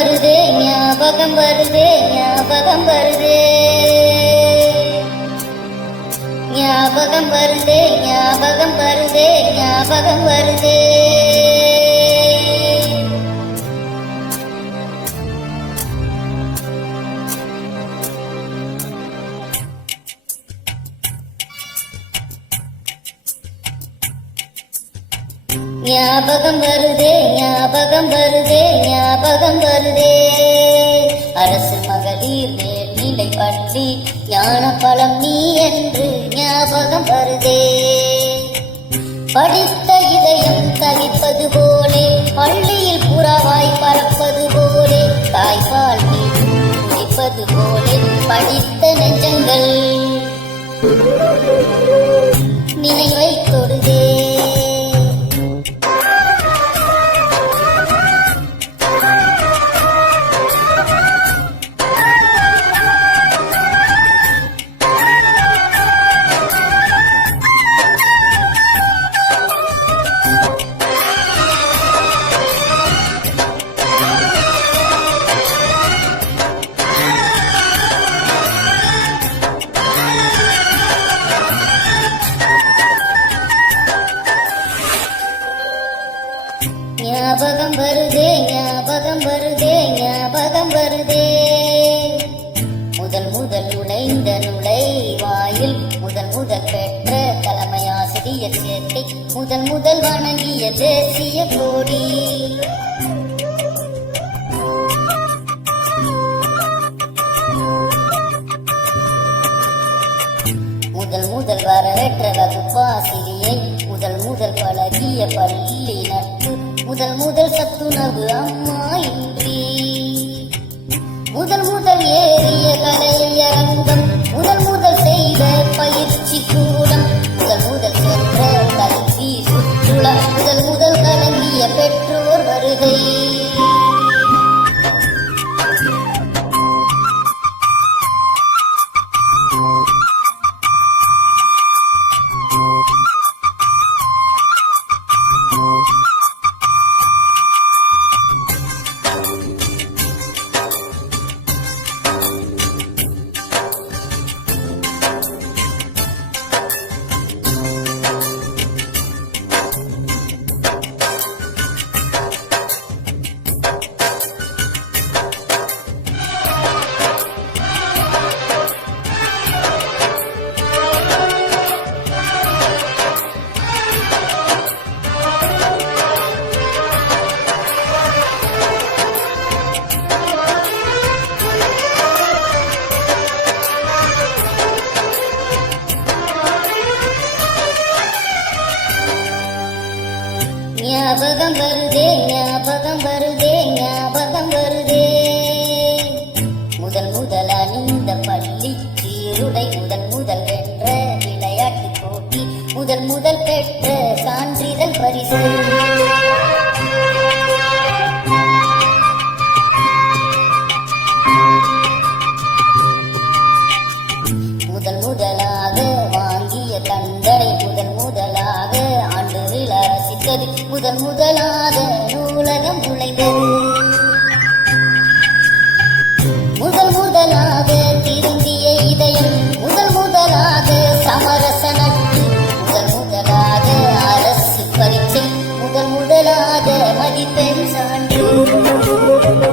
வருதே ஞாபகம் வருதே ஞாபகம் வருதே ஞாபகம் வருதே ஞாபகம் வருதே ஞாபகம் வருதே ஞாபகம் வருதே ஞாபகம் வருதே ஞாபகம் வருதே அரசு மகளிர் மேல்நிலை பள்ளி ஞானப்பழம் நீ என்று ஞாபகம் வருதே படித்த இதயம் தவிப்பது போலே பள்ளியில் புறாவாய் பறப்பது போலே தாய்ப்பால் நீ குடிப்பது போலே படித்த நெஞ்சங்கள் நினைவை தொடுதே ஞாபகம் வருதே ஞாபகம் வருதே ஞாபகம் வருதே முதல் முதல் நுழைந்த நுழைவாயில் முதல் முதல் பெற்ற தலைமை ஆசிரியர் சேர்க்கை முதல் முதல் வணங்கிய தேசிய கொடி முதல் முதல் வரவேற்ற வகுப்பாசிரியை முதல் முதல் பழகிய பள்ளி நட்பு முதல் முதல் சத்துணவு அம்மா இன்றி முதல் முதல் ஏறிய கலையரங்கம் முதல் முதல் செய்த பயிற்சி கூடம் முதல் முதல் சென்ற கல்வி சுற்றுலா முதல் முதல் கலங்கிய பெற்றோர் வருகை ஞாபகம் வருதே ஞாபகம் வருதே ஞாபகம் வருதே முதல் முதல் அணிந்த பள்ளி சீருடை முதல் முதல் வென்ற விளையாட்டு போட்டி முதல் முதல் பெற்ற சான்றிதழ் பரிசு முதல் முதலாக வாங்கிய தண்டனை முதல் முதலாக ஆண்டு விழா ரசித்தது முதல் முதலாக நூலகம் நுழைந்தது முதல் முதலாக திருந்திய இதயம் முதல் முதலாக சமரச நட்பு முதல் முதலாக அரசு பரீட்சை முதல் முதலாக மதிப்பெண் சான்று